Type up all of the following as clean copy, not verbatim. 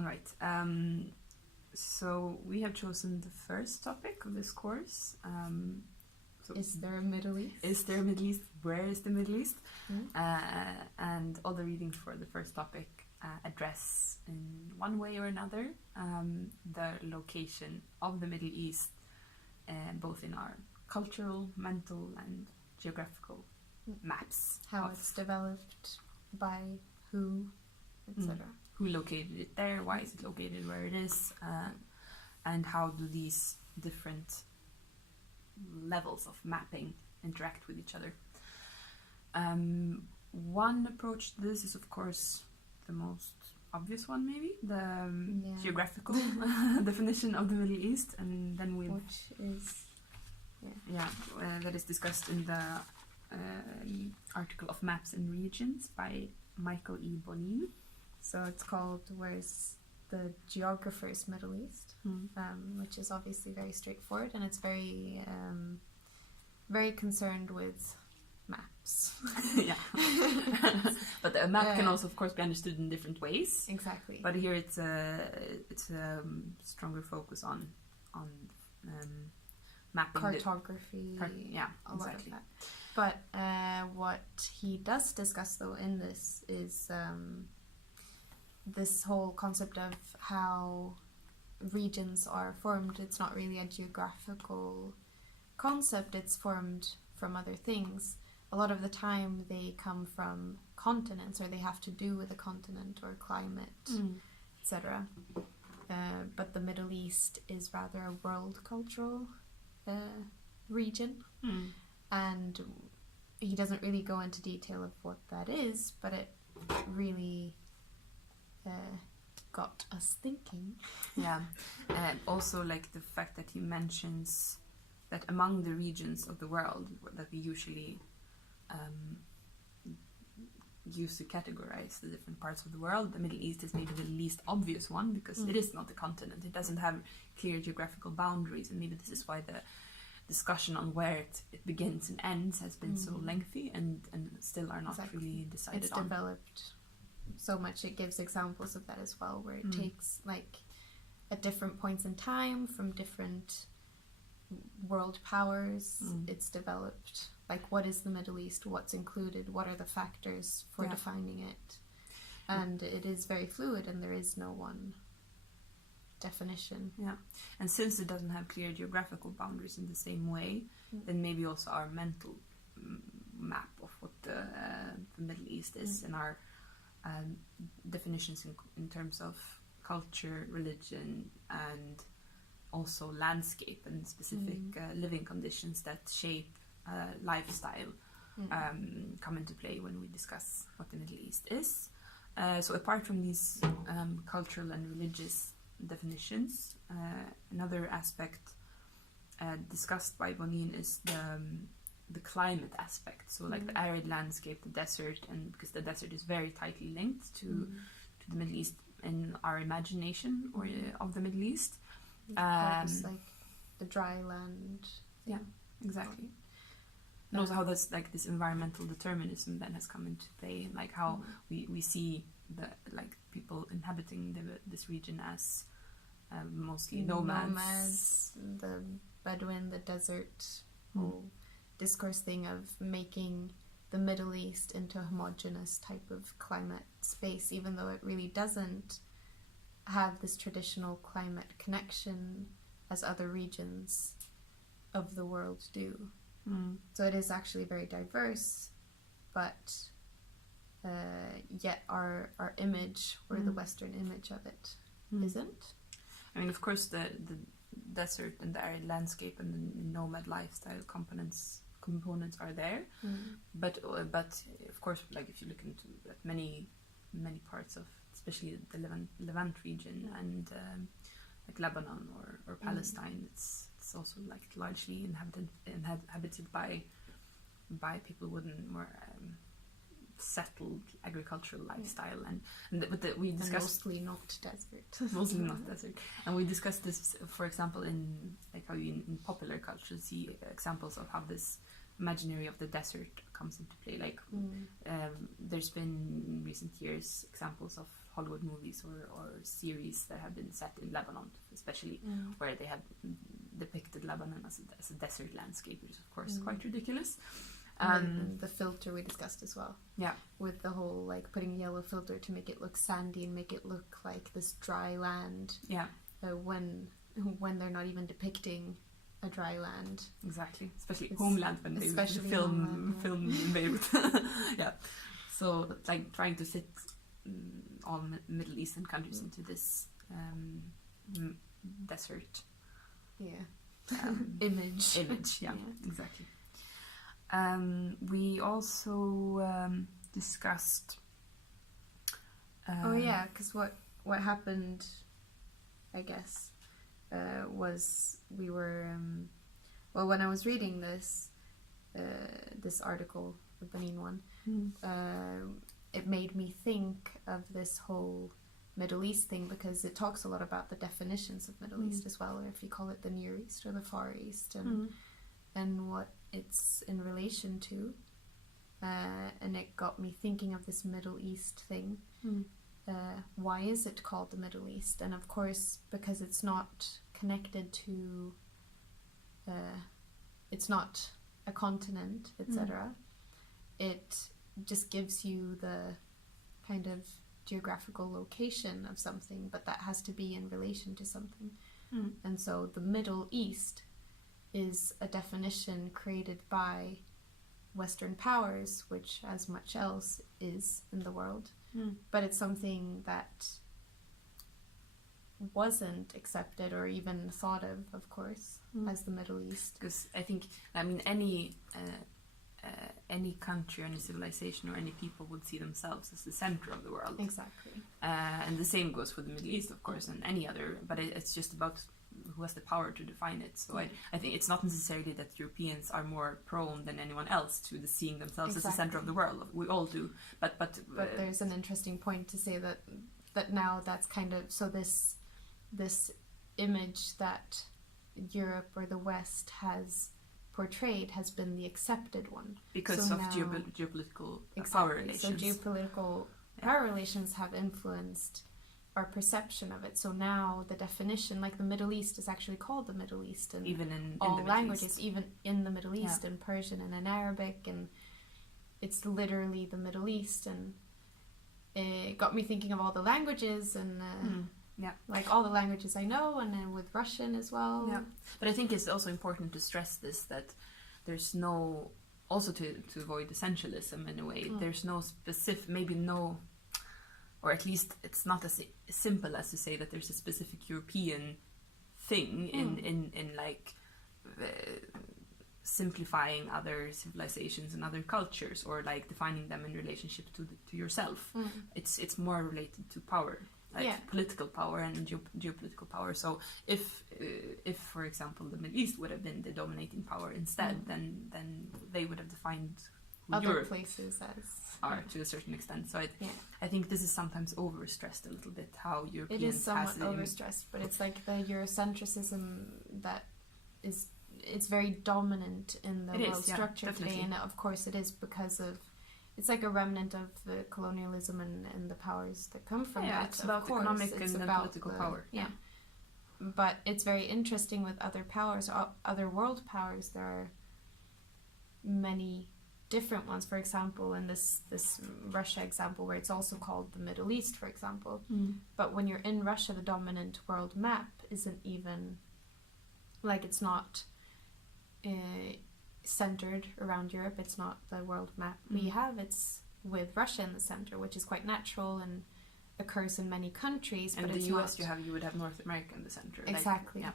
All right. So we have chosen the first topic of this course. So is there a Middle East? Is there a Middle East? Where is the Middle East? Mm. And all the readings for the first topic address in one way or another the location of the Middle East, both in our cultural, mental, and geographical maps. How it's developed, by who, etc. Who located it there, why is it located where it is, and how do these different levels of mapping interact with each other. One approach to this is, of course, the most obvious one, maybe, the geographical definition of the Middle East, and then which is that is discussed in the article of Maps and Regions by Michael E. Bonin. So it's called Where's the Geographer's Middle East, which is obviously very straightforward, and it's very very concerned with maps. Yeah. But a map can also, of course, be understood in different ways. Exactly. But here it's a stronger focus on mapping. Cartography. A lot of that. But what he does discuss, though, in this is this whole concept of how regions are formed. It's not really a geographical concept, it's formed from other things. A lot of the time they come from continents, or they have to do with a continent or climate, etc. But the Middle East is rather a world cultural region, and he doesn't really go into detail of what that is, but it really got us thinking. Yeah. Also, like the fact that he mentions that among the regions of the world that we usually use to categorize the different parts of the world, the Middle East is maybe the least obvious one, because it is not a continent. It doesn't have clear geographical boundaries, and maybe this is why the discussion on where it begins and ends has been so lengthy and still are not really decided it's on. It's developed so much. It gives examples of that as well, where it takes, like, at different points in time from different world powers, it's developed. Like, what is the Middle East? What's included? What are the factors for defining it? And it is very fluid, and there is no one definition. Yeah, and since it doesn't have clear geographical boundaries in the same way, then maybe also our mental map of what the Middle East is, and our definitions in terms of culture, religion, and also landscape and specific living conditions that shape lifestyle come into play when we discuss what the Middle East is. So apart from these cultural and religious definitions, another aspect discussed by Bonin is the climate aspect. So like the arid landscape, the desert, and because the desert is very tightly linked to the Middle East in our imagination or of the Middle East. It's like the dry land. Yeah, exactly. And also how that's like this environmental determinism then has come into play, like how we see the like people inhabiting this region as mostly nomads. The Bedouin, the desert, whole discourse thing of making the Middle East into a homogeneous type of climate space, even though it really doesn't have this traditional climate connection as other regions of the world do. So it is actually very diverse, but yet our image, or the Western image of it, isn't. I mean, of course, the desert and the arid landscape and the nomad lifestyle components are there, but of course, like if you look into many parts of, especially the Levant region and like Lebanon or Palestine, it's also like largely inhabited by people with a more settled agricultural lifestyle, but we discussed mostly not desert. Mostly not desert, and we discussed this, for example, in like how you in popular culture see examples of how this imaginary of the desert comes into play. Like there's been in recent years examples of Hollywood movies or series that have been set in Lebanon, especially where they have depicted Lebanon as a desert landscape, which is of course quite ridiculous. And the filter we discussed as well. Yeah. With the whole like putting yellow filter to make it look sandy and make it look like this dry land. Yeah. When they're not even depicting a dry land. Exactly. Especially Homeland when they film in Beirut. Yeah. So like trying to fit all Middle Eastern countries into this desert. Yeah. Image. Yeah. Exactly. We also discussed. Because what happened, I guess, was we were when I was reading this article, the Benin one, it made me think of this whole Middle East thing, because it talks a lot about the definitions of Middle East as well, or if you call it the Near East or the Far East, and what it's in relation to, and it got me thinking of this Middle East thing. Why is it called the Middle East? And of course, because it's not connected to, it's not a continent, etc. It just gives you the kind of geographical location of something, but that has to be in relation to something. And so the Middle East is a definition created by Western powers, which, as much else, is in the world. But it's something that wasn't accepted or even thought of course, as the Middle East. Because I think, any country, any civilization, or any people would see themselves as the center of the world. Exactly. And the same goes for the Middle East, of course, and any other. But it's just about who has the power to define it. So I think it's not necessarily that Europeans are more prone than anyone else to seeing themselves as the center of the world. We all do. But there's an interesting point to say that now that's kind of, so this image that Europe or the West has portrayed has been the accepted one. Because of geopolitical power relations. So geopolitical power relations have influenced our perception of it. So now the definition, like the Middle East is actually called the Middle East, and even in all the languages, even in the Middle East, in Persian and in Arabic, and it's literally the Middle East. And it got me thinking of all the languages and like all the languages I know, and then with Russian as well. Yeah, but I think it's also important to stress this, that there's no, also to avoid essentialism in a way, there's no specific, maybe no, or at least it's not as simple as to say that there's a specific European thing in like simplifying other civilizations and other cultures, or like defining them in relationship to yourself. It's more related to power, like political power and geopolitical power. So if for example the Middle East would have been the dominating power instead, then they would have defined who other Europe places as are to a certain extent. So I think this is sometimes overstressed a little bit, how Europeans it is somewhat has overstressed, but it's like the Eurocentrism that is, it's very dominant in the world structure today, and of course it is because of, it's like a remnant of the colonialism and the powers that come from that. It's about economic and political power. But it's very interesting with other powers, other world powers. There are many different ones. For example, in this Russia example, where it's also called the Middle East, for example. But when you're in Russia, the dominant world map isn't even, like, it's not centered around Europe. It's not the world map we have. It's with Russia in the center, which is quite natural and occurs in many countries. And but the it's US, not, you would have North America in the center. Exactly.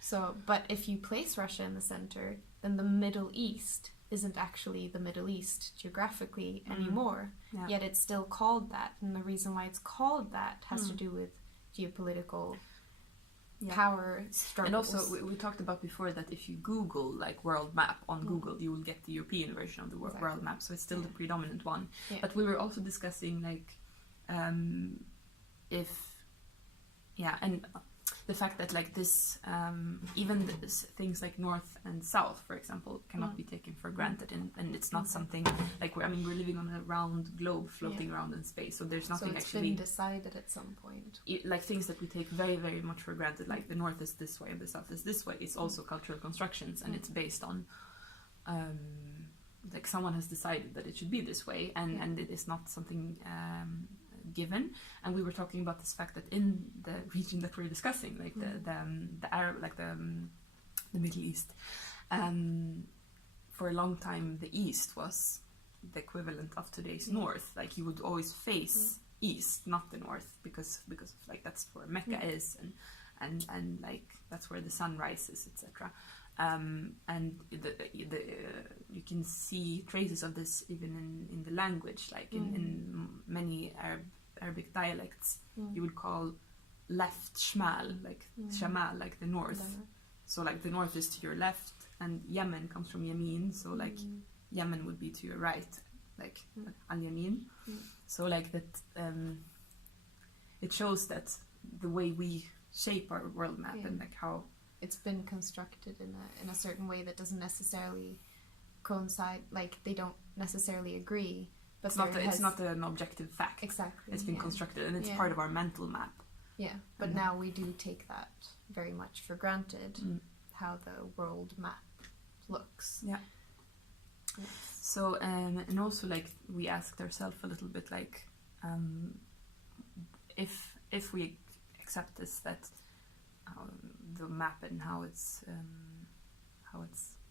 So, but if you place Russia in the center, then the Middle East isn't actually the Middle East geographically anymore. Yet it's still called that, and the reason why it's called that has to do with geopolitical power struggles. And also, we talked about before that if you Google like world map on Google, you will get the European version of the world map, so it's still the predominant one. But we were also discussing like and the fact that like this, even things like north and south, for example, cannot be taken for granted, and it's not something like we're living on a round globe floating around in space, so there's nothing so it's actually been decided at some point. Like things that we take very, very much for granted, like the north is this way and the south is this way. It's also cultural constructions, and it's based on like someone has decided that it should be this way, and it is not something given. And we were talking about this fact that in the region that we're discussing, like the Arab, like the Middle East, for a long time the East was the equivalent of today's North. Like you would always face East, not the North, because of, like that's where Mecca is, and like that's where the sun rises, etc. And you can see traces of this even in the language, like in many Arabic dialects. You would call left shmal, like shamal, like the north. So like the north is to your left, and Yemen comes from yamin, so like Yemen would be to your right, like al yamin. So like that, it shows that the way we shape our world map and like how it's been constructed in a certain way that doesn't necessarily coincide, like they don't necessarily agree, but it's not an objective fact. Exactly. It's been constructed, and it's part of our mental map. Yeah, but now we do take that very much for granted, how the world map looks. Yeah. Yes. So and also like we asked ourselves a little bit like if we accept this, that the map and how it's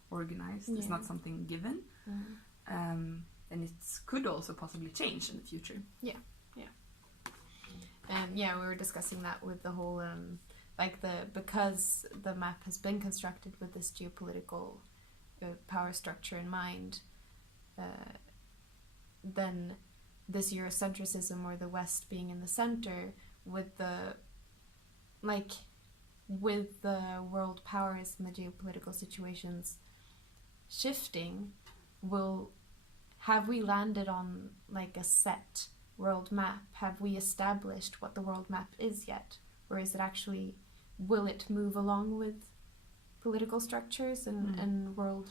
organized is not something given, and it could also possibly change in the future. We were discussing that with the whole because the map has been constructed with this geopolitical power structure in mind, then this Eurocentrism, or the West being in the center, with the world powers and the geopolitical situations shifting, have we landed on like a set world map? Have we established what the world map is yet? Or is it actually, will it move along with political structures and world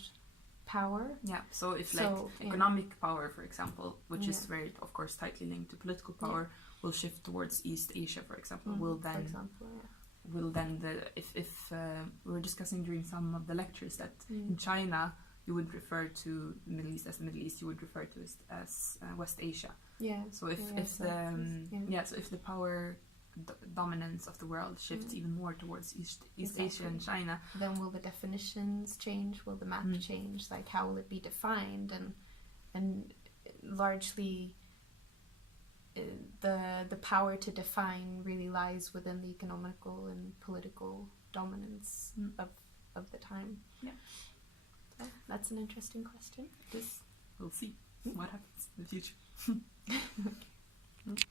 power? Yeah, so if economic power, for example, which is very, of course, tightly linked to political power, will shift towards East Asia, for example, if we were discussing during some of the lectures that in China you would refer to the Middle East as the Middle East, you would refer to it as West Asia. Yeah. So if the power dominance of the world shifts even more towards East Asia and China, then will the definitions change? Will the map change? Like how will it be defined? And largely the power to define really lies within the economical and political dominance of the time. Yeah. So that's an interesting question. We'll see what happens in the future. Okay.